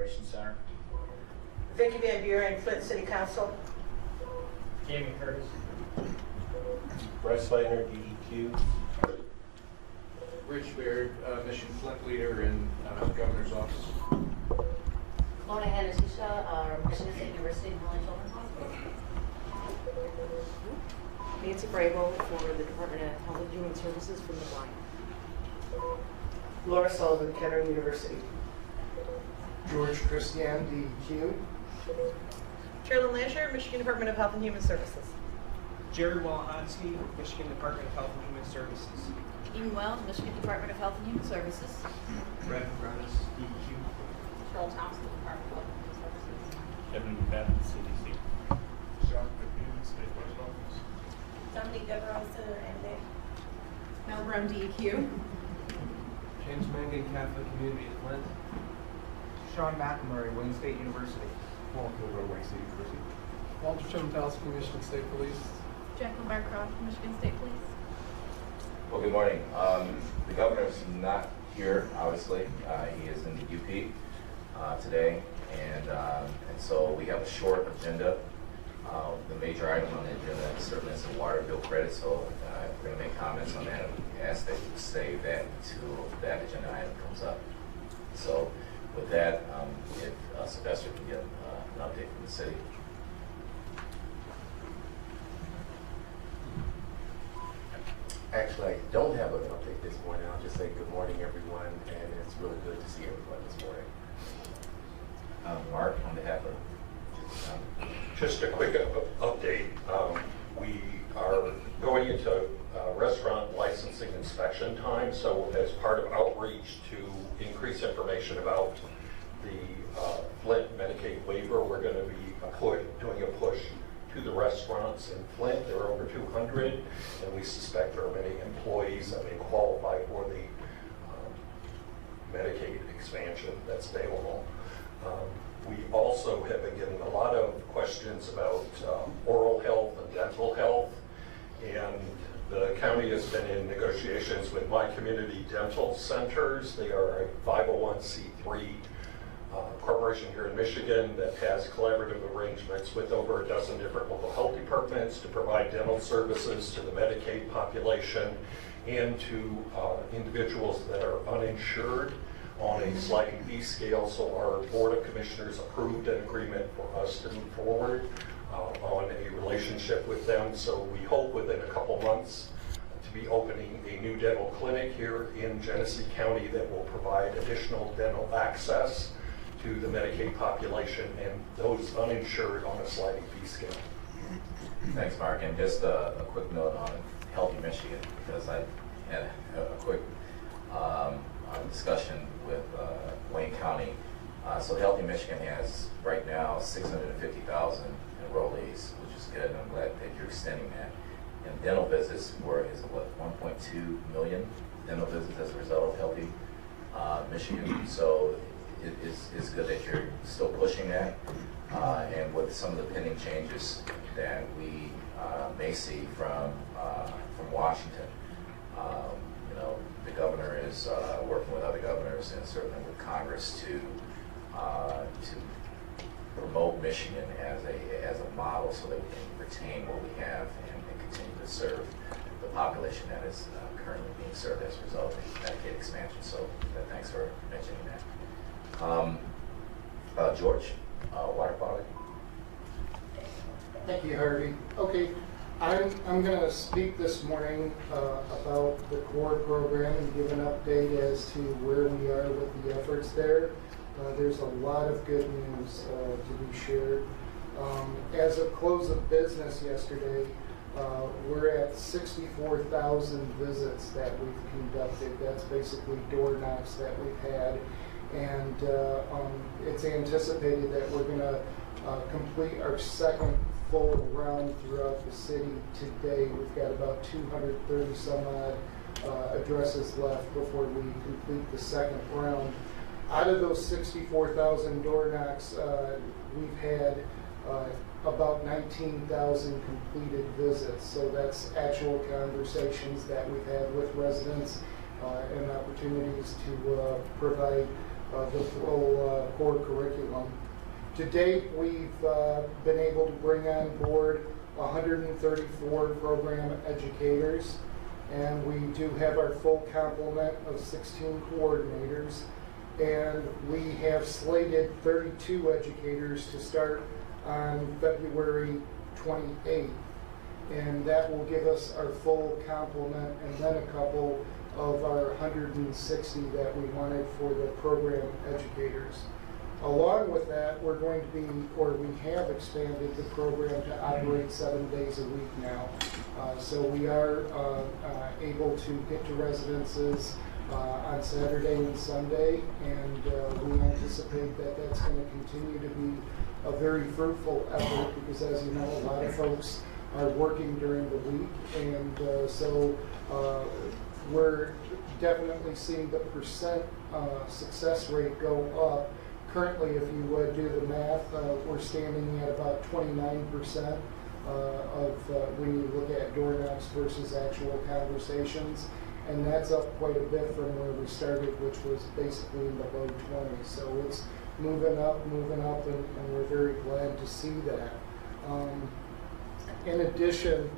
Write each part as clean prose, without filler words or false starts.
Operations Center. Vicky Van Buren, Flint City Council. Jamie Curtis. Bryce Leitner, DEQ. Rich Baird, Michigan Flint Leader in Governor's Office. Mona Hanna-Tisha, Michigan State University Helen Children's Hospital. Nancy Bravo for the Department of Health and Human Services from the Blind. Laura Sullivan, Kettering University. George Christian, DEQ. Carolyn Lasher, Michigan Department of Health and Human Services. Jerry Walhansky, Michigan Department of Health and Human Services. Ian Wells, Michigan Department of Health and Human Services. Brad Bronis, DEQ. Cheryl Thompson, Department of Health and Human Services. Kevin McFadden, CDC. Sean McNeil, State Board Office. Dominique Devereaux, Senator MD. Mel Brown, DEQ. James Mangan, Catholic Community at Flint. Sean McElmurray, Wayne State University. Paul Kilgore, Wayne State University. Walter Chomatowski, Michigan State Police. Jacqueline Barcroft, Michigan State Police. Well, good morning. The governor's not here, obviously. He is in the UP today, and so we have a short agenda. The major item on the agenda is certainly is the water bill credit, so we're going to make comments on that, and we ask that you save that until that agenda item comes up. So with that, if Sylvester can get an update from the city. Actually, I don't have an update this morning. I'll just say good morning, everyone, and it's really good to see everyone this morning. Mark, on behalf of Just a quick update. We are going into restaurant licensing inspection time, so as part of outreach to increase information about the Flint Medicaid waiver, we're going to be doing a push to the restaurants in Flint. There are over 200, and we suspect there are many employees that may qualify for the Medicaid expansion that's available. We also have been getting a lot of questions about oral health and dental health, and the county has been in negotiations with My Community Dental Centers. They are a 501c3 corporation here in Michigan that has collaborative arrangements with over a dozen different local health departments to provide dental services to the Medicaid population and to individuals that are uninsured on a sliding fee scale. So our Board of Commissioners approved an agreement for us to move forward on a relationship with them. So we hope within a couple months to be opening a new dental clinic here in Genesee County that will provide additional dental access to the Medicaid population and those uninsured on a sliding fee scale. Thanks, Mark. And just a quick note on Healthy Michigan, because I had a quick discussion with Wayne County. So Healthy Michigan has right now 650,000 enrollees, which is good, and I'm glad that you're extending that. And dental visits is 1.2 million dental visits as a result of Healthy Michigan. So it's good that you're still pushing that. And with some of the pending changes that we may see from Washington, the governor is working with other governors and certainly with Congress to promote Michigan as a model so that we can retain what we have and continue to serve the population that is currently being served as a result of Medicaid expansion. So thanks for mentioning that. George, water quality. Thank you, Harvey. Okay, I'm going to speak this morning about the CORE program and give an update as to where we are with the efforts there. There's a lot of good news to be shared. As of close of business yesterday, we're at 64,000 visits that we've conducted. That's basically door knocks that we've had. And it's anticipated that we're going to complete our second full round throughout the city today. We've got about 230 some odd addresses left before we complete the second round. Out of those 64,000 door knocks, we've had about 19,000 completed visits. So that's actual conversations that we've had with residents and opportunities to provide the full core curriculum. To date, we've been able to bring on board 134 program educators, and we do have our full complement of 16 coordinators, and we have slated 32 educators to start on February 28th, and that will give us our full complement and then a couple of our 160 that we wanted for the program educators. Along with that, we're going to be, or we have expanded the program to operate 7 days a week now. So we are able to get to residences on Saturday and Sunday, and we anticipate that that's going to continue to be a very fruitful effort because, as you know, a lot of folks are working during the week, and so we're definitely seeing the percent success rate go up. Currently, if you would do the math, we're standing at about 29% of when you look at door knocks versus actual conversations, and that's up quite a bit from where we started, which was basically in the low 20s. So it's moving up, and we're very glad to see that. In addition,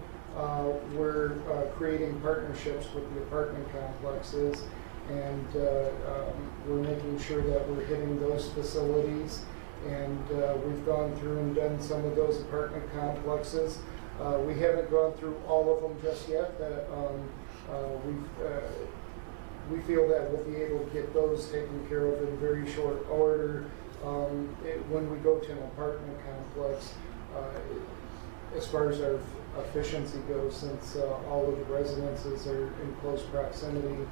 we're creating partnerships with the apartment complexes, and we're making sure that we're hitting those facilities, and we've gone through and done some of those apartment complexes. We haven't gone through all of them just yet. We feel that we'll be able to get those taken care of in very short order. When we go to an apartment complex, as far as our efficiency goes, since all of the residences are in close proximity,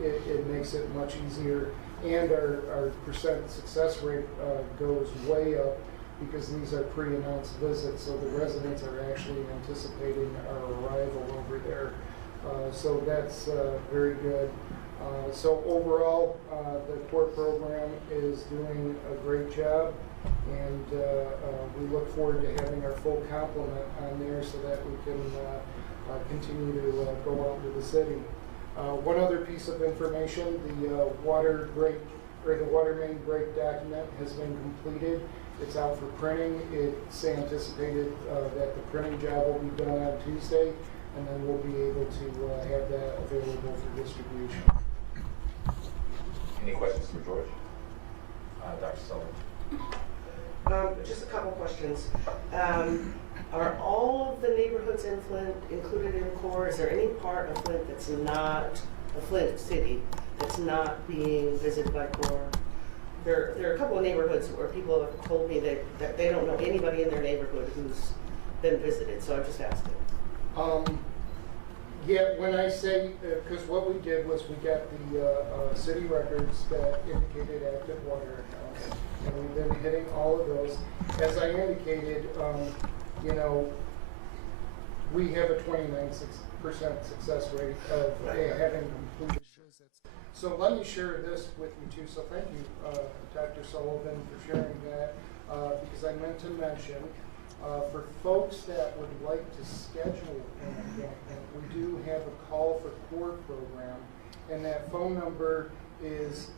it makes it much easier, and our percent success rate goes way up because these are pre-announced visits, so the residents are actually anticipating our arrival over there. So that's very good. So overall, the core program is doing a great job, and we look forward to having our full complement on there so that we can continue to go out to the city. One other piece of information: the water main break document has been completed. It's out for printing. It's anticipated that the printing job will be done on Tuesday, and then we'll be able to have that available for distribution. Any questions for George? Dr. Sullivan. Just a couple questions. Are all of the neighborhoods in Flint included in core? Is there any part of Flint that's not a Flint city that's not being visited by core? There are a couple of neighborhoods where people have told me that they don't know anybody in their neighborhood who's been visited, so I'm just asking. Yeah, when I say, because what we did was we got the city records that indicated active water accounts, and we've been hitting all of those. As I indicated, you know, we have a 29% success rate of having completed visits. So let me share this with you too. So thank you, Dr. Sullivan, for sharing that, because I meant to mention, for folks that would like to schedule an appointment, we do have a call for core program, and that phone number is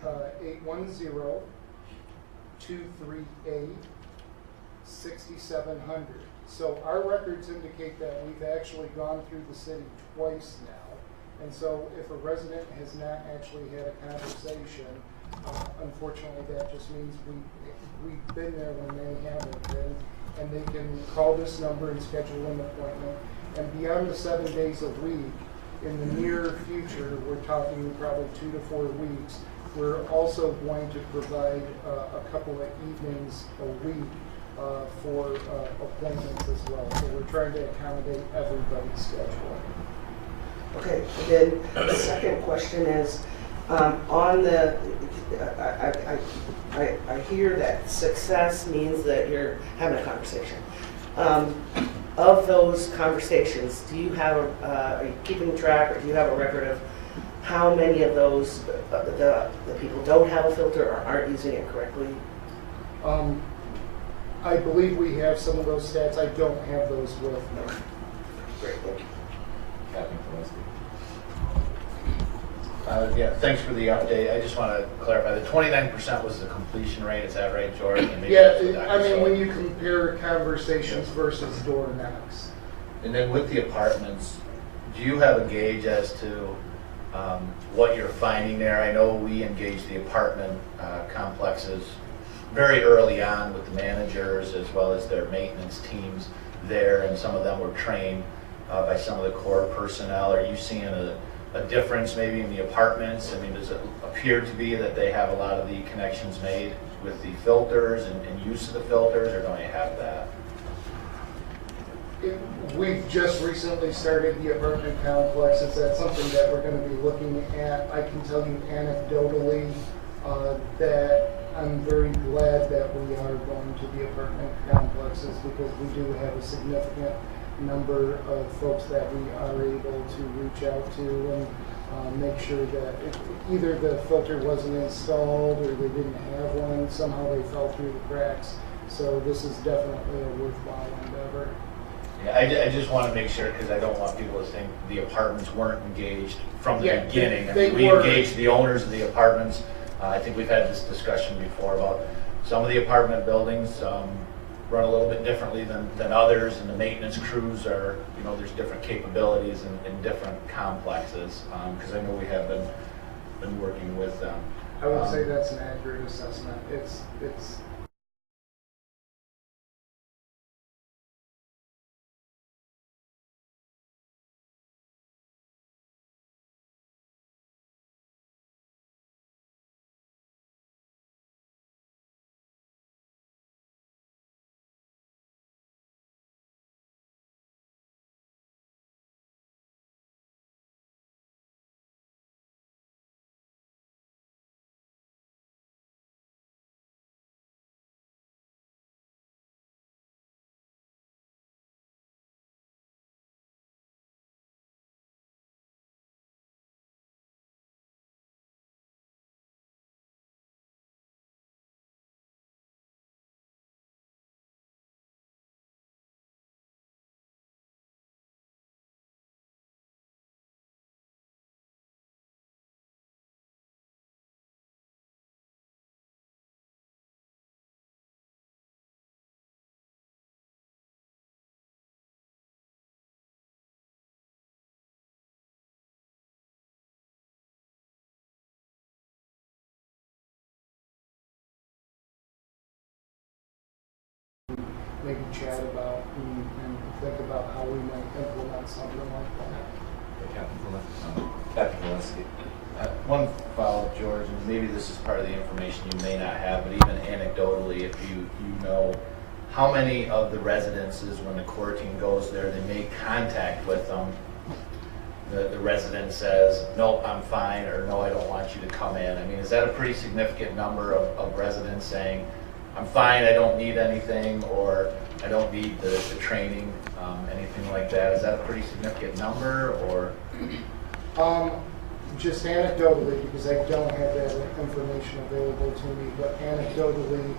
810-238-6700. So our records indicate that we've actually gone through the city twice now, and so if a resident has not actually had a conversation, unfortunately that just means we've been there when they haven't been. And they can call this number and schedule an appointment. And beyond the 7 days a week, in the near future, we're talking probably 2 to 4 weeks, we're also going to provide a couple of evenings a week for appointments as well. So we're trying to accommodate everybody's schedule. Okay, and then the second question is, on the, I hear that success means that you're having a conversation. Of those conversations, do you have, are you keeping track, or do you have a record of how many of those the people don't have a filter or aren't using it correctly? I believe we have some of those stats. I don't have those with me. Great, thank you. Captain Kowalski. Yeah, thanks for the update. I just want to clarify, the 29% was the completion rate, is that right, George? And maybe Yeah, that's what I Dr. mean, Sullivan- when you compare conversations versus door knocks. And then with the apartments, do you have a gauge as to what you're finding there? I know we engaged the apartment complexes very early on with the managers as well as their maintenance teams there, and some of them were trained by some of the core personnel. Are you seeing a difference maybe in the apartments? I mean, does it appear to be that they have a lot of the connections made with the filters and use of the filters, or don't you have that? We've just recently started the apartment complexes. That's something that we're going to be looking at. I can tell you anecdotally that I'm very glad that we are going to the apartment complexes, because we do have a significant number of folks that we are able to reach out to and make sure that either the filter wasn't installed or they didn't have one. Somehow they fell through the cracks. So this is definitely a worthwhile endeavor. Yeah, I just want to make sure, because I don't want people to think the apartments weren't engaged from the Yeah, beginning. I they mean, we were. engaged the owners of the apartments. I think we've had this discussion before about some of the apartment buildings run a little bit differently than others, and the maintenance crews are, you know, there's different capabilities in different complexes, because I know we have been working with them. I would say that's an accurate assessment. It's maybe chat about and think about how we might implement something like that. Captain Walensky. One follow-up, George, and maybe this is part of the information you may not have, but even anecdotally, if you know, how many of the residences, when the core team goes there, they make contact with them, the resident says, no, I'm fine, or no, I don't want you to come in. I mean, is that a pretty significant number of residents saying, I'm fine, I don't need anything, or I don't need the training, anything like that? Is that a pretty significant number, or? Just anecdotally, because I don't have that information available to me, but anecdotally,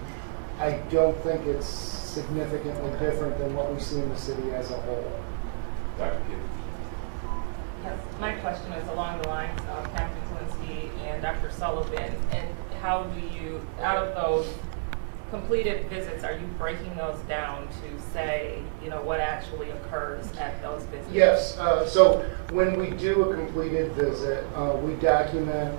I don't think it's significantly different than what we see in the city as a whole. Dr. Peter. Yes, my question is along the lines of Captain Kalinsky and Dr. Sullivan, and how do you, out of those completed visits, are you breaking those down to say, you know, what actually occurs at those visits? Yes, so when we do a completed visit, we document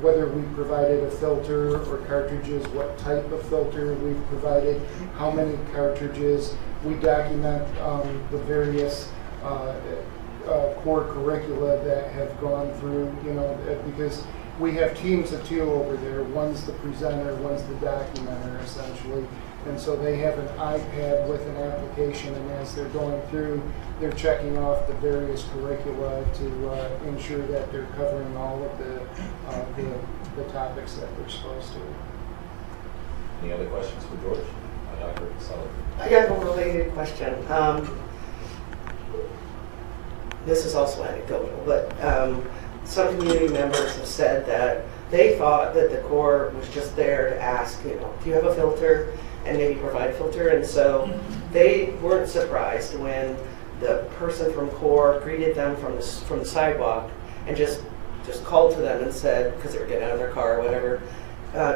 whether we provided a filter or cartridges, what type of filter we've provided, how many cartridges. We document the various core curricula that have gone through, you know, because we have teams of two over there. One's the presenter, one's the documenter, essentially. And so they have an iPad with an application, and as they're going through, they're checking off the various curricula to ensure that they're covering all of the topics that they're supposed to. Any other questions for George? Dr. Sullivan. I got a related question. This is also anecdotal, but some community members have said that they thought that the Corps was just there to ask, you know, do you have a filter, and maybe provide a filter. And so they weren't surprised when the person from Corps greeted them from the sidewalk and just just called to them and said, because they were getting out of their car or whatever,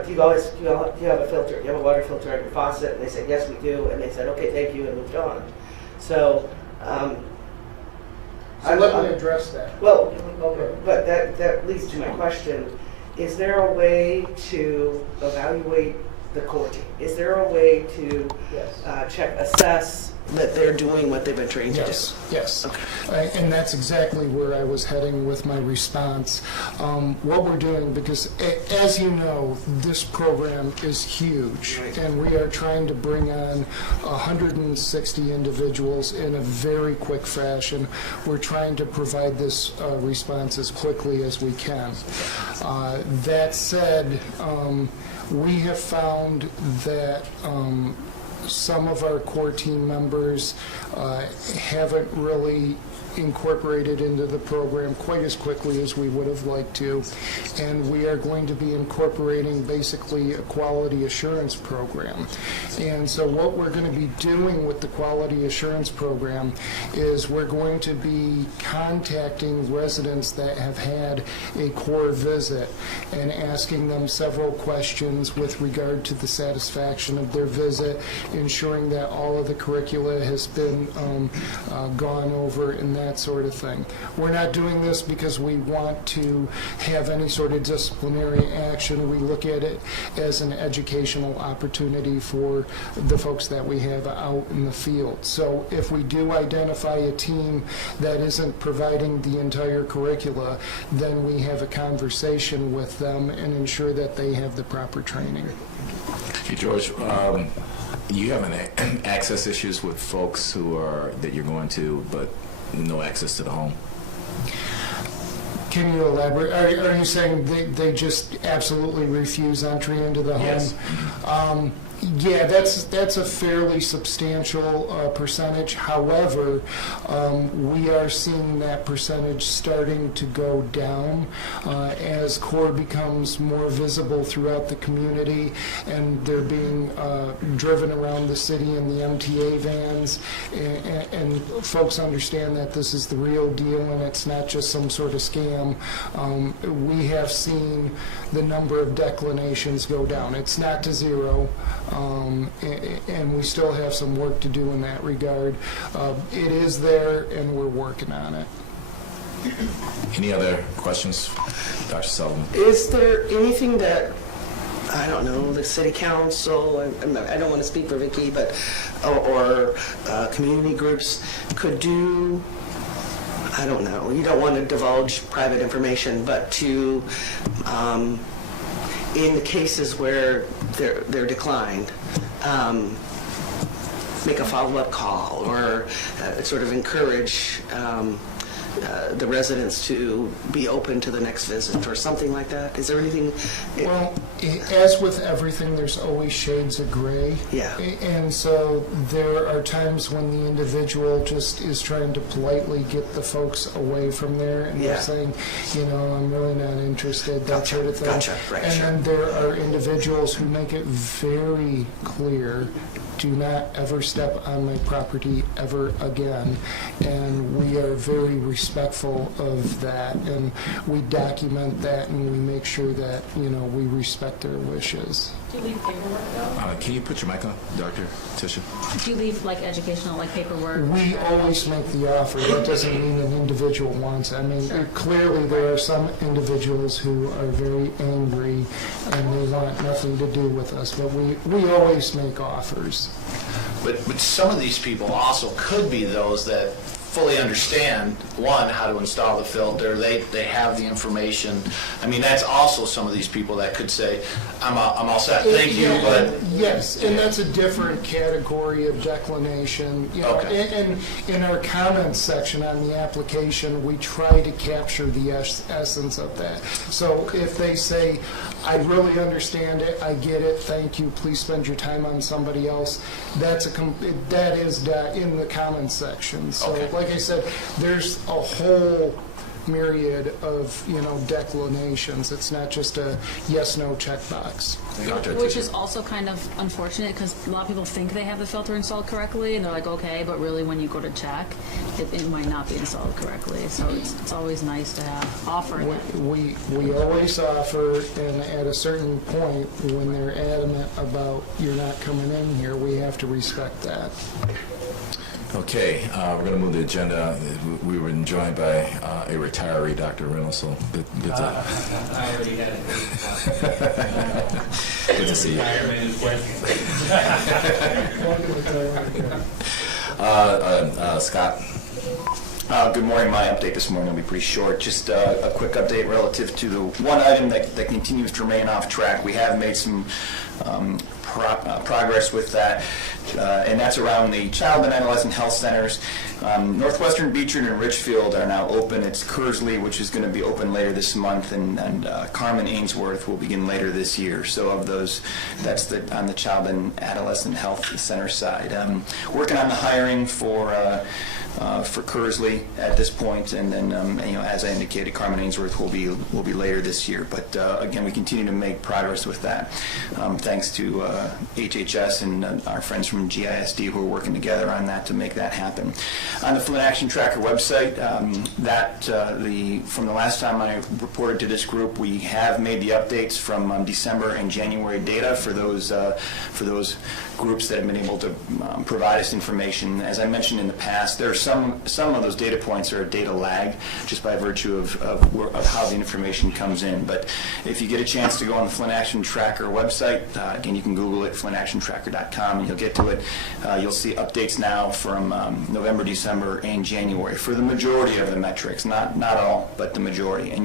do you have a filter? Do you have a water filter on your faucet? And they said, yes, we do. And they said, okay, thank you, and moved on. So, So let me address that. well, okay, but that leads to my question. Is there a way to evaluate the core team? Is there a way to assess that they're doing what they've been trained to do? Yes. Okay. And that's exactly where I was heading with my response. What we're doing, because as you know, this program is huge, and we are trying to bring on 160 individuals in a very quick fashion. We're trying to provide this response as quickly as we can. That said, we have found that some of our core team members haven't really incorporated into the program quite as quickly as we would have liked to, and we are going to be incorporating basically a quality assurance program. And so what we're going to be doing with the quality assurance program is we're going to be contacting residents that have had a core visit and asking them several questions with regard to the satisfaction of their visit, ensuring that all of the curricula has been gone over and that sort of thing. We're not doing this because we want to have any sort of disciplinary action. We look at it as an educational opportunity for the folks that we have out in the field. So if we do identify a team that isn't providing the entire curricula, then we have a conversation with them and ensure that they have the proper training. Hey, George, you have access issues with folks that you're going to, but no access to the home? Can you elaborate? Are you saying they just absolutely refuse entry into the home? Yes. Yeah, that's a fairly substantial percentage. However, we are seeing that percentage starting to go down as CORE becomes more visible throughout the community, and they're being driven around the city in the MTA vans, and folks understand that this is the real deal and it's not just some sort of scam. We have seen the number of declinations go down. It's not to zero. And we still have some work to do in that regard. It is there, and we're working on it. Any other questions, Dr. Sullivan? Is there anything that, I don't know, the city council, and I don't want to speak for Vicki, but or community groups could do? I don't know. You don't want to divulge private information, but to in the cases where they're declined, make a follow-up call or sort of encourage the residents to be open to the next visit or something like that? Is there anything? Well, as with everything, there's always shades of gray. Yeah. And so there are times when the individual just is trying to politely get the folks away from there, and they're saying, I'm really not interested, that sort of thing. Gotcha. Right, and then there are individuals who make it very clear, do not ever step on my property ever again. And we are very respectful of that, and we document that, and we make sure that, we respect their wishes. Do you leave paperwork though? Can you put your mic on, Dr. Tisha? Do you leave educational paperwork? We always make the offer. That doesn't mean an individual wants it. I mean, clearly there are some individuals who are very angry and they want nothing to do with us, but we always make offers. But some of these people also could be those that fully understand, one, how to install the filter. They have the information. I mean, that's also some of these people that could say, I'm all set, thank you, but... Yes, and that's a different category of declination. Okay. And in our comments section on the application, we try to capture the essence of that. So if they say, I really understand it, I get it, thank you, please spend your time on somebody else, that is in the comments section. So like I said, there's a whole myriad of, declinations. It's not just a yes/no checkbox. Which is also kind of unfortunate because a lot of people think they have the filter installed correctly and they're like, okay, but really when you go to check, it might not be installed correctly. So it's always nice to have offering it. We always offer, and at a certain point, when they're adamant about you're not coming in here, we have to respect that. Okay, we're going to move the agenda. We were joined by a retiree, Dr. Reynolds, so good to... I already had it. Good to see you. Scott. Good morning. My update this morning will be pretty short. Just a quick update relative to the one item that continues to remain off track. We have made some progress with that, and that's around the child and adolescent health centers. Northwestern Beechard and Richfield are now open. It's Kersley, which is going to be open later this month, and Carmen Ainsworth will begin later this year. So of those, that's on the child and adolescent health center side. Working on the hiring for Kersley at this point, and then as I indicated, Carmen Ainsworth will be later this year. But again, we continue to make progress with that, thanks to HHS and our friends from GISD who are working together on that to make that happen. On the Flint Action Tracker website, from the last time I reported to this group, we have made the updates from December and January data for those groups that have been able to provide us information. As I mentioned in the past, there are some of those data points are a data lag, just by virtue of how the information comes in. But if you get a chance to go on the Flint Action Tracker website, again, you can Google it, flintactiontracker.com, and you'll get to it. You'll see updates now from November, December, and January for the majority of the metrics, not all, but the majority. And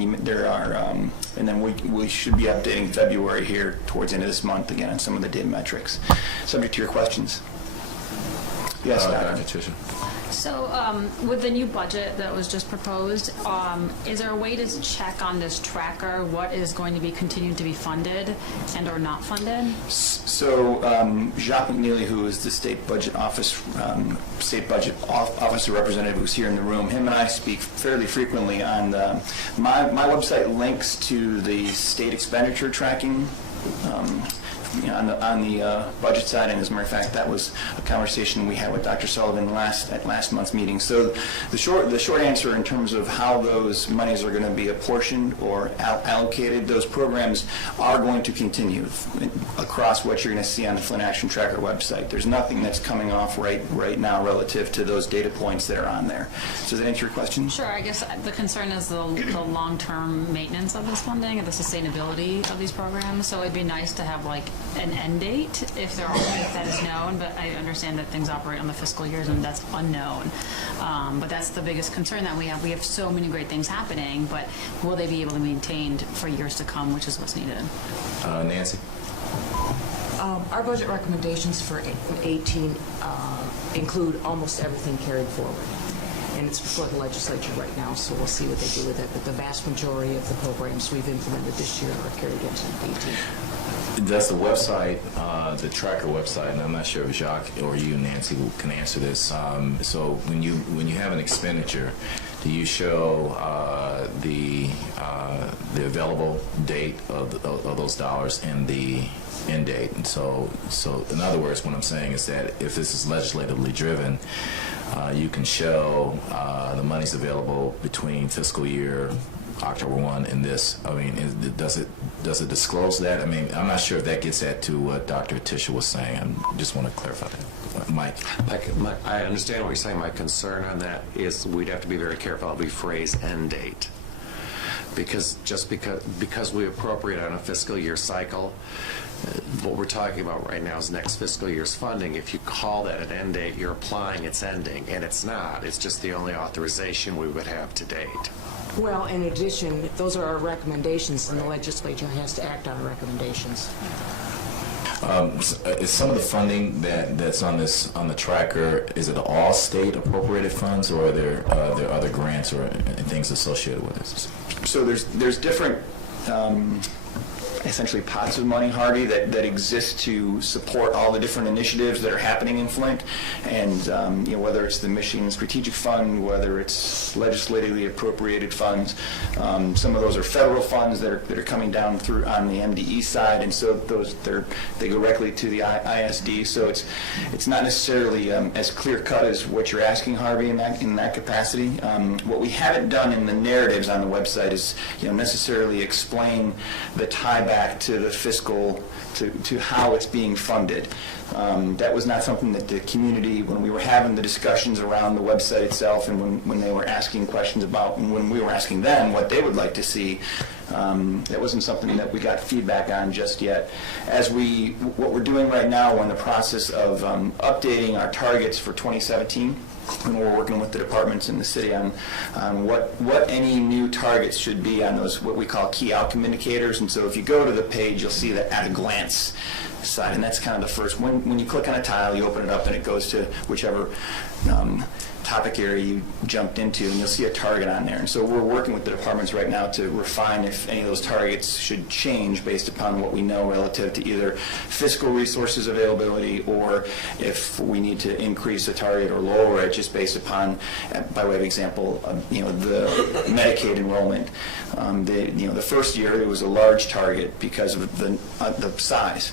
and then we should be updating February here towards the end of this month again on some of the data metrics. Subject to your questions. Yes, Dr. Tisha. So with the new budget that was just proposed, is there a way to check on this tracker what is going to be continued to be funded and or not funded? So Jacques McNeely, who is the state budget officer representative who's here in the room, him and I speak fairly frequently on my website links to the state expenditure tracking on the budget side, and as a matter of fact, that was a conversation we had with Dr. Sullivan at last month's meeting. So the short answer in terms of how those monies are going to be apportioned or allocated, those programs are going to continue across what you're going to see on the Flint Action Tracker website. There's nothing that's coming off right now relative to those data points that are on there. So does that answer your question? Sure. I guess the concern is the long-term maintenance of this funding and the sustainability of these programs. So it'd be nice to have like an end date if that is known, but I understand that things operate on the fiscal years and that's unknown. But that's the biggest concern that we have. We have so many great things happening, but will they be able to be maintained for years to come, which is what's needed. Nancy? Our budget recommendations for 2018 include almost everything carried forward. And it's before the legislature right now, so we'll see what they do with it. But the vast majority of the programs we've implemented this year are carried into 2018. Does the website, the tracker website, and I'm not sure if Jacques or you, Nancy, can answer this. So when you have an expenditure, do you show the available date of those dollars and the end date? And so in other words, what I'm saying is that if this is legislatively driven, you can show the monies available between fiscal year October 1 and this. I mean, does it disclose that? I mean, I'm not sure if that gets at to what Dr. Tisha was saying. I just want to clarify that. Mike? I understand what you're saying. My concern on that is we'd have to be very careful how we phrase end date. Because we appropriate on a fiscal year cycle, what we're talking about right now is next fiscal year's funding. If you call that an end date, you're applying its ending, and it's not. It's just the only authorization we would have to date. Well, in addition, those are our recommendations, and the legislature has to act on our recommendations. Is some of the funding that's on the tracker, is it all state appropriated funds, or are there other grants or things associated with it? So there's different essentially pots of money, Harvey, that exist to support all the different initiatives that are happening in Flint. And whether it's the Michigan Strategic Fund, whether it's legislatively appropriated funds, some of those are federal funds that are coming down through on the MDE side, and so they go directly to the ISD. So it's not necessarily as clear cut as what you're asking, Harvey, in that capacity. What we haven't done in the narratives on the website is necessarily explain the tie back to the fiscal, to how it's being funded. That was not something that the community, when we were having the discussions around the website itself, and when they were asking questions about, and when we were asking them what they would like to see, that wasn't something that we got feedback on just yet. What we're doing right now, we're in the process of updating our targets for 2017. And we're working with the departments in the city on what any new targets should be on those, what we call key outcome indicators. And so if you go to the page, you'll see that at a glance side, and that's kind of the first. When you click on a tile, you open it up and it goes to whichever topic area you jumped into, and you'll see a target on there. And so we're working with the departments right now to refine if any of those targets should change based upon what we know relative to either fiscal resources availability, or if we need to increase a target or lower it just based upon, by way of example, the Medicaid enrollment. The first year it was a large target because of the size.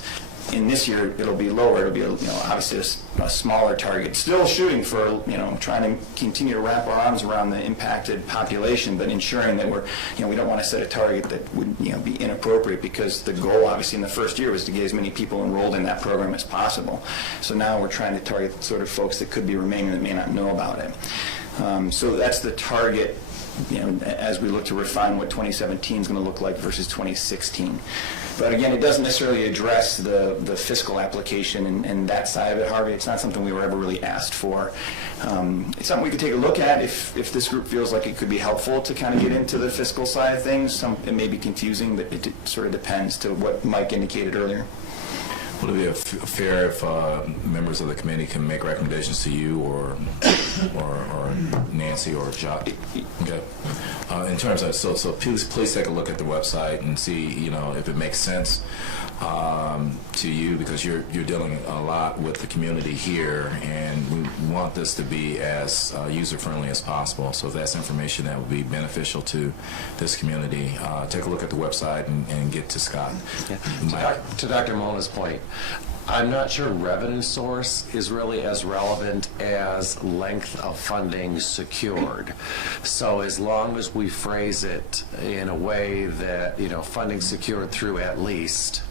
In this year, it'll be lower. It'll be, obviously a smaller target. Still shooting for, trying to continue to wrap our arms around the impacted population, but ensuring that we don't want to set a target that would, be inappropriate, because the goal, obviously, in the first year was to get as many people enrolled in that program as possible. So now we're trying to target sort of folks that could be remaining that may not know about it. So that's the target, as we look to refine what 2017 is going to look like versus 2016. But again, it doesn't necessarily address the fiscal application and that side of it, Harvey. It's not something we were ever really asked for. It's something we could take a look at if this group feels like it could be helpful to kind of get into the fiscal side of things. It may be confusing, but it sort of depends to what Mike indicated earlier. Would it be fair if members of the committee can make recommendations to you or Nancy or Jacques? Okay. In terms of, so please take a look at the website and see, if it makes sense to you, because you're dealing a lot with the community here, and we want this to be as user-friendly as possible. So if that's information that would be beneficial to this community, take a look at the website and get to Scott. Yeah. To Dr. Mona's point, I'm not sure revenue source is really as relevant as length of funding secured. So as long as we phrase it in a way that, funding secured through at least,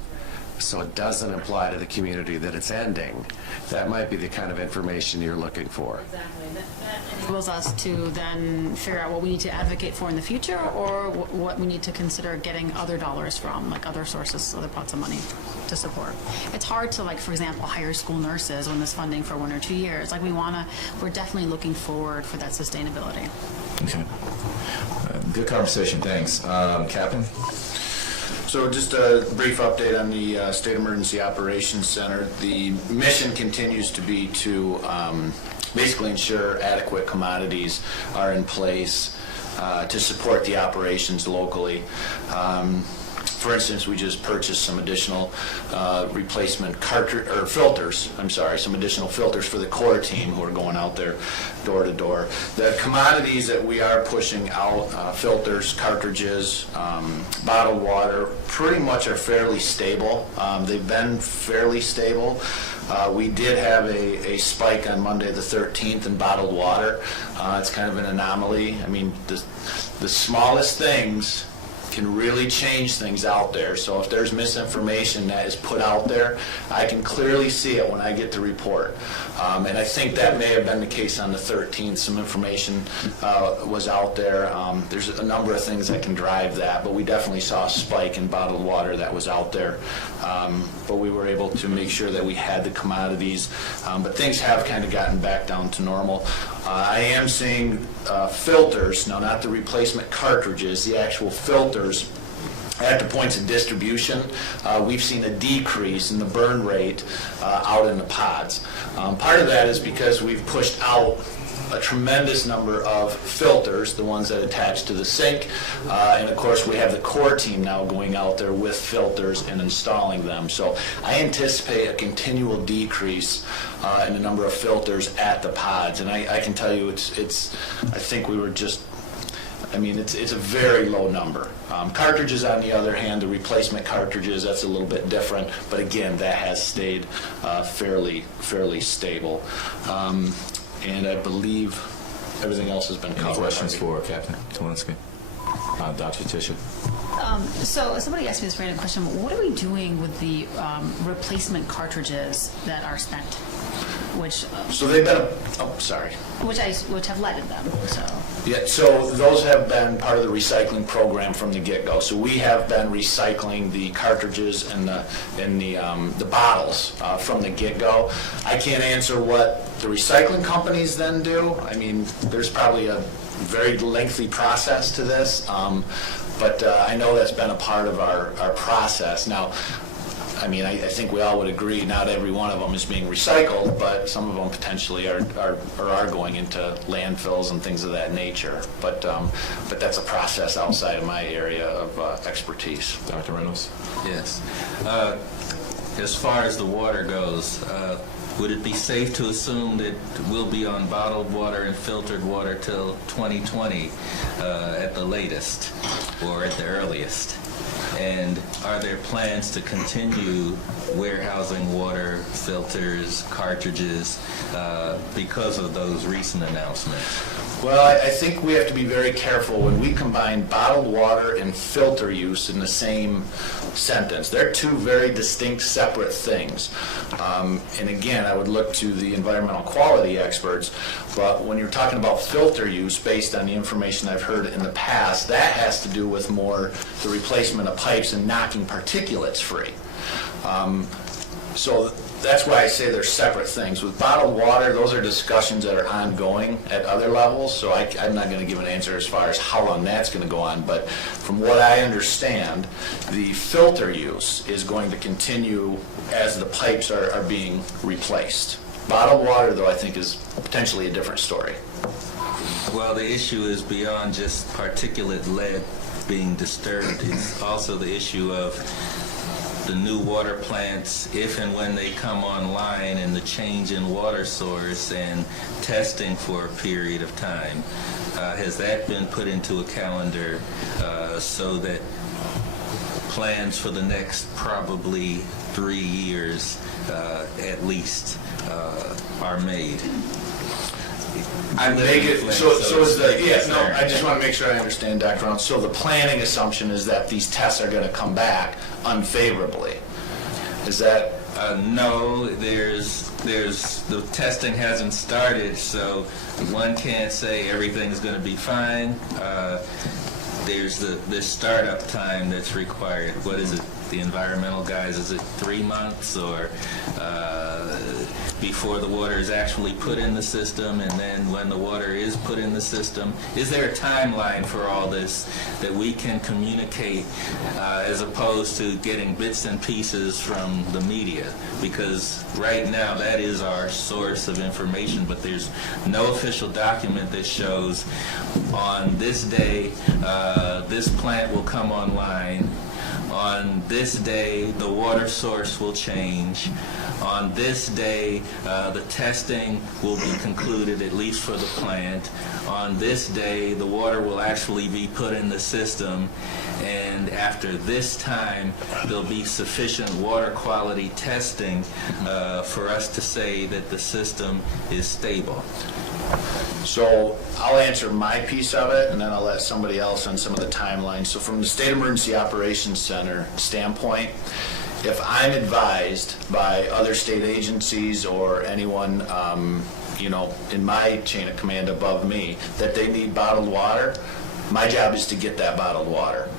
so it doesn't imply to the community that it's ending, that might be the kind of information you're looking for. Exactly. That enables us to then figure out what we need to advocate for in the future, or what we need to consider getting other dollars from, like other sources, other pots of money to support. It's hard to, for example, hire school nurses when there's funding for 1 or 2 years. We're definitely looking forward for that sustainability. Okay. Good conversation. Thanks. Captain? So just a brief update on the State Emergency Operations Center. The mission continues to be to basically ensure adequate commodities are in place to support the operations locally. For instance, we just purchased some additional replacement filters. Some additional filters for the core team who are going out there door to door. The commodities that we are pushing out, filters, cartridges, bottled water, pretty much are fairly stable. They've been fairly stable. We did have a spike on Monday the 13th in bottled water. It's kind of an anomaly. I mean, the smallest things can really change things out there. So if there's misinformation that is put out there, I can clearly see it when I get the report. And I think that may have been the case on the 13th. Some information was out there. There's a number of things that can drive that, but we definitely saw a spike in bottled water that was out there. But we were able to make sure that we had the commodities. But things have kind of gotten back down to normal. I am seeing filters, now not the replacement cartridges, the actual filters at the points of distribution. We've seen a decrease in the burn rate out in the pods. Part of that is because we've pushed out a tremendous number of filters, the ones that attach to the sink, and of course we have the core team now going out there with filters and installing them. So I anticipate a continual decrease in the number of filters at the pods, and I can tell you it's I think we were just, I mean, it's a very low number. Cartridges, on the other hand, the replacement cartridges, that's a little bit different, but again, that has stayed fairly stable. And I believe everything else has been covered. Any questions for Captain Talinsky? Dr. Tisha? So somebody asked me this random question. What are we doing with the replacement cartridges that are spent? Which so they've been, which have leaded them. So yeah, so those have been part of the recycling program from the get-go. So we have been recycling the cartridges and the bottles from the get-go. I can't answer what the recycling companies then do. I mean, there's probably a very lengthy process to this, but I know that's been a part of our process. Now, I mean, I think we all would agree not every one of them is being recycled, but some of them potentially are going into landfills and things of that nature. But that's a process outside of my area of expertise. Dr. Reynolds? Yes. As far as the water goes, would it be safe to assume that we'll be on bottled water and filtered water till 2020 at the latest or at the earliest? And are there plans to continue warehousing water, filters, cartridges because of those recent announcements? Well, I think we have to be very careful when we combine bottled water and filter use in the same sentence. They're two very distinct, separate things. And again, I would look to the environmental quality experts, but when you're talking about filter use, based on the information I've heard in the past, that has to do with more the replacement of pipes and knocking particulates free. So that's why I say they're separate things. With bottled water, those are discussions that are ongoing at other levels, so I'm not going to give an answer as far as how long that's going to go on, but from what I understand, the filter use is going to continue as the pipes are being replaced. Bottled water, though, I think is potentially a different story. Well, the issue is beyond just particulate lead being disturbed. It's also the issue of the new water plants, if and when they come online, and the change in water source and testing for a period of time. Has that been put into a calendar so that plans for the next probably 3 years at least are made? I just want to make sure I understand, Dr. Reynolds. So the planning assumption is that these tests are going to come back unfavorably. Is that? No, the testing hasn't started, so one can't say everything's going to be fine. There's the startup time that's required. What is it? The environmental guys, is it 3 months or before the water is actually put in the system, and then when the water is put in the system? Is there a timeline for all this that we can communicate as opposed to getting bits and pieces from the media? Because right now that is our source of information, but there's no official document that shows on this day this plant will come online. On this day, the water source will change. On this day, the testing will be concluded, at least for the plant. On this day, the water will actually be put in the system. And after this time, there'll be sufficient water quality testing for us to say that the system is stable. So I'll answer my piece of it, and then I'll let somebody else on some of the timelines. So from the State Emergency Operations Center standpoint, if I'm advised by other state agencies or anyone, in my chain of command above me that they need bottled water, my job is to get that bottled water.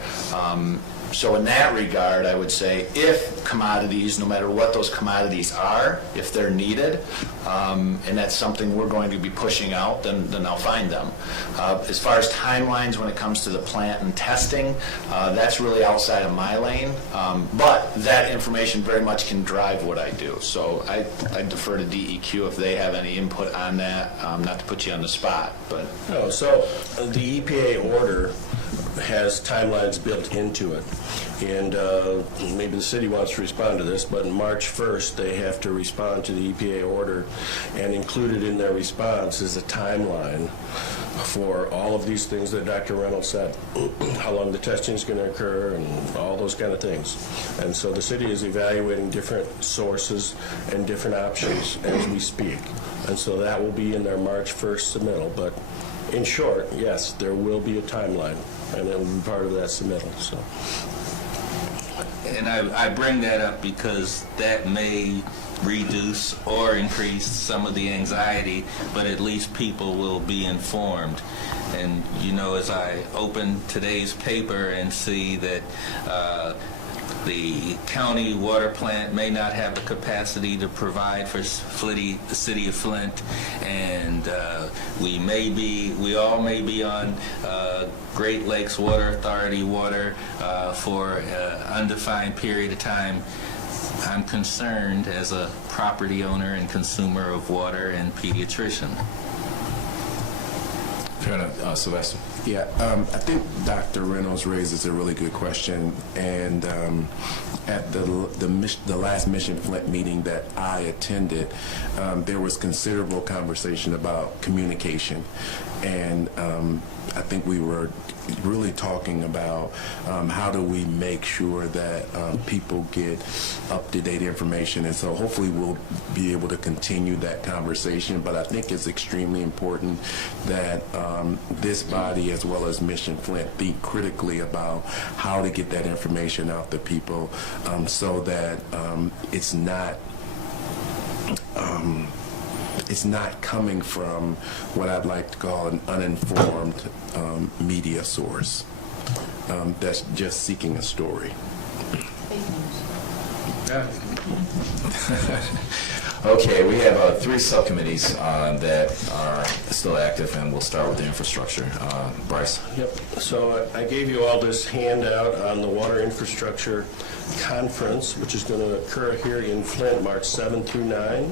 So in that regard, I would say if commodities, no matter what those commodities are, if they're needed, and that's something we're going to be pushing out, then I'll find them. As far as timelines when it comes to the plant and testing, that's really outside of my lane. But that information very much can drive what I do. So I defer to DEQ if they have any input on that, not to put you on the spot. But No, so the EPA order has timelines built into it. And maybe the city wants to respond to this, but on March 1st, they have to respond to the EPA order, and included in their response is a timeline for all of these things that Dr. Reynolds said, how long the testing is going to occur and all those kind of things. And so the city is evaluating different sources and different options as we speak. And so that will be in their March 1st submittal. But in short, yes, there will be a timeline, and it will be part of that submittal. So. And I bring that up because that may reduce or increase some of the anxiety, but at least people will be informed. And, you know, as I open today's paper and see that the county water plant may not have the capacity to provide for the city of Flint, and we all may be on Great Lakes Water Authority water for an undefined period of time. I'm concerned as a property owner and consumer of water and pediatrician. Fair enough. Sylvester. Yeah, I think Dr. Reynolds raises a really good question, and at the last Mission Flint meeting that I attended, there was considerable conversation about communication, and I think we were really talking about how do we make sure that people get up-to-date information, and so hopefully we'll be able to continue that conversation. But I think it's extremely important that this body as well as Mission Flint think critically about how to get that information out to people so that it's not coming from what I'd like to call an uninformed media source that's just seeking a story. Okay, we have 3 subcommittees that are still active, and we'll start with the infrastructure. Bryce? Yep. So I gave you all this handout on the Water Infrastructure Conference, which is going to occur here in Flint, March 7 through 9.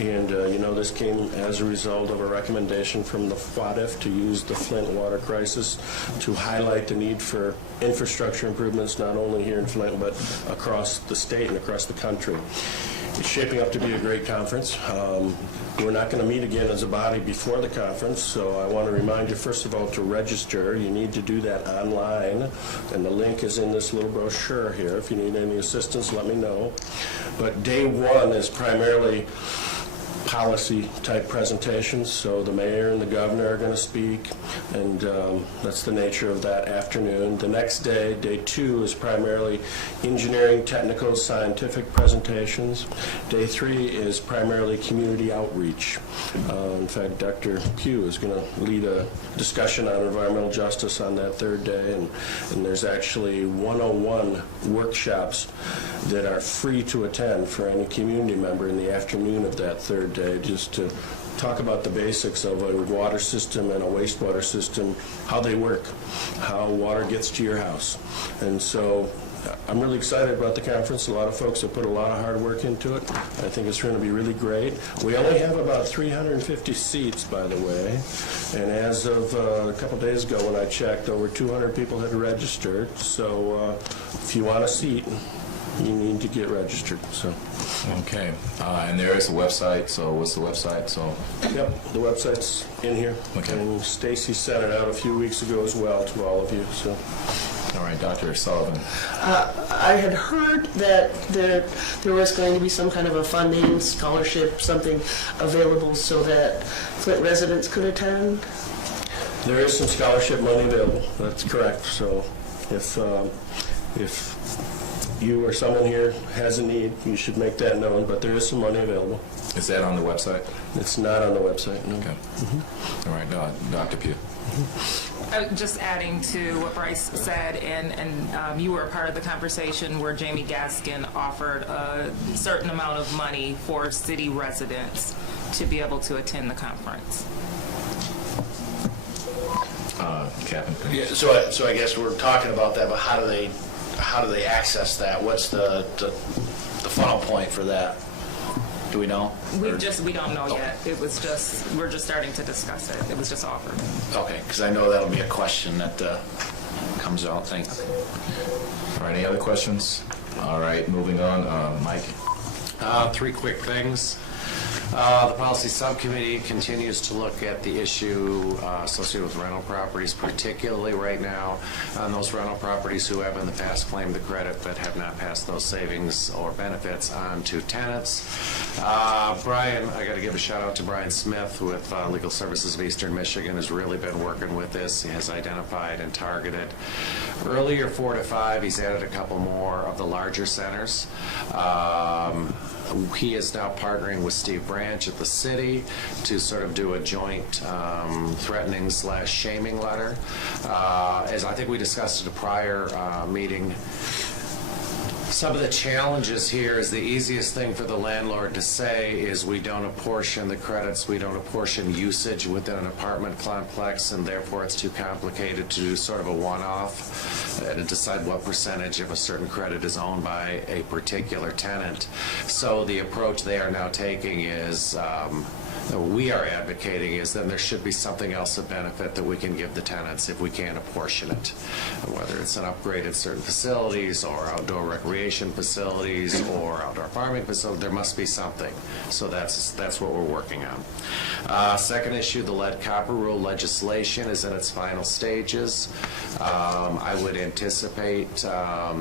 And, you know, this came as a result of a recommendation from the FWICC to use the Flint water crisis to highlight the need for infrastructure improvements, not only here in Flint, but across the state and across the country. It's shaping up to be a great conference. We're not going to meet again as a body before the conference, so I want to remind you, first of all, to register. You need to do that online, and the link is in this little brochure here. If you need any assistance, let me know. But day 1 is primarily policy-type presentations, so the mayor and the governor are going to speak, and that's the nature of that afternoon. The next day, day 2, is primarily engineering, technical, scientific presentations. Day 3 is primarily community outreach. In fact, Dr. Pugh is going to lead a discussion on environmental justice on that 3rd day, and there's actually 101 workshops that are free to attend for any community member in the afternoon of that 3rd day, just to talk about the basics of a water system and a wastewater system, how they work, how water gets to your house. And so I'm really excited about the conference. A lot of folks have put a lot of hard work into it. I think it's going to be really great. We only have about 350 seats, by the way, and as of a couple days ago when I checked, over 200 people had registered. So if you want a seat, you need to get registered. So. Okay, and there is a website, so what's the website? So. Yep, the website's in here. Okay. And Stacy sent it out a few weeks ago as well to all of you. So. All right, Dr. Sullivan. I had heard that there was going to be some kind of a funding, scholarship, something available so that Flint residents could attend. There is some scholarship money available. That's correct. So if you or someone here has a need, you should make that known, but there is some money available. Is that on the website? It's not on the website, no. Okay. All right, Dr. Pugh. Just adding to what Bryce said, and you were a part of the conversation where Jamie Gaskin offered a certain amount of money for city residents to be able to attend the conference. Captain. Yeah, so I guess we're talking about that, but how do they access that? What's the funnel point for that? Do we know? We don't know yet. It was just, we're just starting to discuss it. It was just offered. Okay, because I know that'll be a question that comes out. Thanks. All right, any other questions? All right, moving on. Mike? 3 quick things. The policy subcommittee continues to look at the issue associated with rental properties, particularly right now on those rental properties who have in the past claimed the credit but have not passed those savings or benefits on to tenants. Brian, I got to give a shout out to Brian Smith with Legal Services of Eastern Michigan, has really been working with this. He has identified and targeted earlier 4 to 5. He's added a couple more of the larger centers. He is now partnering with Steve Branch at the city to sort of do a joint threatening/shaming letter. As I think we discussed at a prior meeting, some of the challenges here is the easiest thing for the landlord to say is we don't apportion the credits, we don't apportion usage within an apartment complex, and therefore it's too complicated to do sort of a one-off to decide what percentage of a certain credit is owned by a particular tenant. So the approach they are now taking is we are advocating is then there should be something else of benefit that we can give the tenants if we can't apportion it, whether it's an upgraded certain facilities or outdoor recreation facilities or outdoor farming facilities. There must be something. So that's what we're working on. Second issue, the lead copper rule legislation is in its final stages. I would anticipate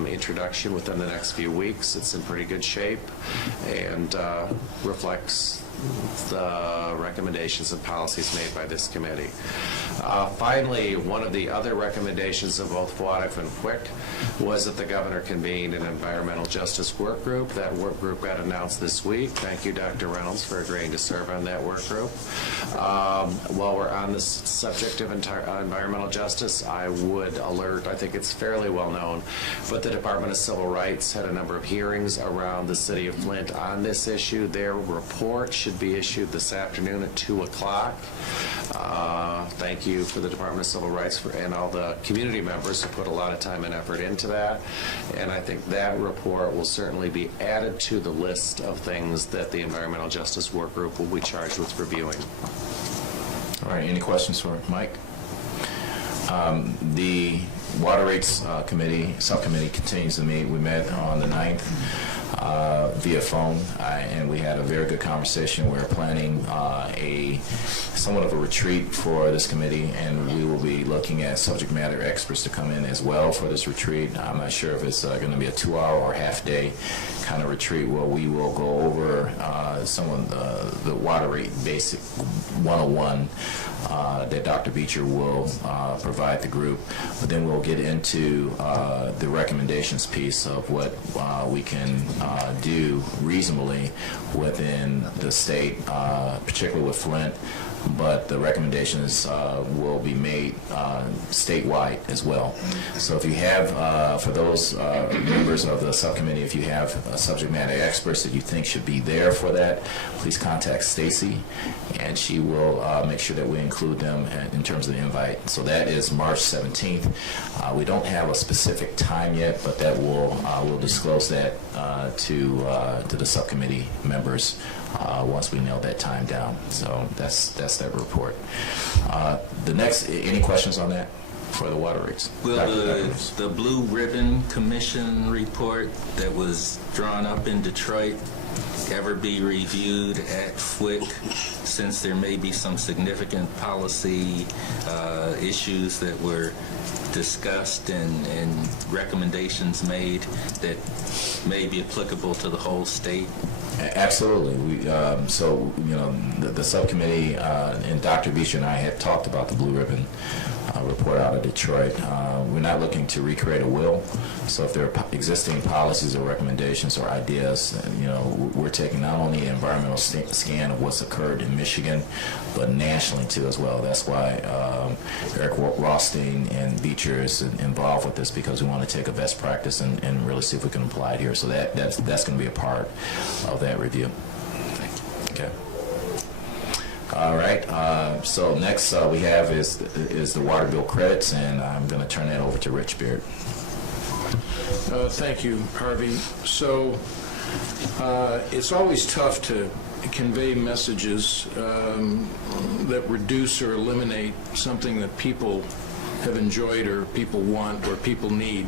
introduction within the next few weeks. It's in pretty good shape and reflects the recommendations and policies made by this committee. Finally, one of the other recommendations of both FWICC and FWICC was that the governor convened an environmental justice work group. That work group got announced this week. Thank you, Dr. Reynolds, for agreeing to serve on that work group. While we're on this subject of environmental justice, I would alert, I think it's fairly well known, but the Department of Civil Rights had a number of hearings around the city of Flint on this issue. Their report should be issued this afternoon at 2 o'clock. Thank you for the Department of Civil Rights and all the community members who put a lot of time and effort into that. And I think that report will certainly be added to the list of things that the Environmental Justice Work Group will be charged with reviewing. All right, any questions for Mike? The Water Rates Subcommittee continues to meet. We met on the 9th. Via phone, and we had a very good conversation. We're planning somewhat of a retreat for this committee, and we will be looking at subject matter experts to come in as well for this retreat. I'm not sure if it's going to be a 2-hour or half-day kind of retreat where we will go over some of the water rate basic 101 that Dr. Beecher will provide the group, but then we'll get into the recommendations piece of what we can do reasonably within the state, particularly with Flint, but the recommendations will be made statewide as well. So if you have, for those members of the subcommittee, if you have subject matter experts that you think should be there for that, please contact Stacy, and she will make sure that we include them in terms of the invite. So that is March 17th. We don't have a specific time yet, but that we'll disclose that to the subcommittee members once we nail that time down. So that's that report. The next, any questions on that for the water rates? Will the Blue Ribbon Commission report that was drawn up in Detroit ever be reviewed at FWICC, since there may be some significant policy issues that were discussed and recommendations made that may be applicable to the whole state? Absolutely. So, the subcommittee and Dr. Beecher and I had talked about the Blue Ribbon report out of Detroit. We're not looking to recreate a wheel, so if there are existing policies or recommendations or ideas, we're taking not only an environmental scan of what's occurred in Michigan, but nationally too as well. That's why Eric Rothstein and Beecher is involved with this, because we want to take a best practice and really see if we can apply it here. So that's going to be a part of that review. Okay. All right. So next we have is the water bill credits, and I'm going to turn that over to Rich Beard. Thank you, Harvey. So it's always tough to convey messages that reduce or eliminate something that people have enjoyed or people want or people need.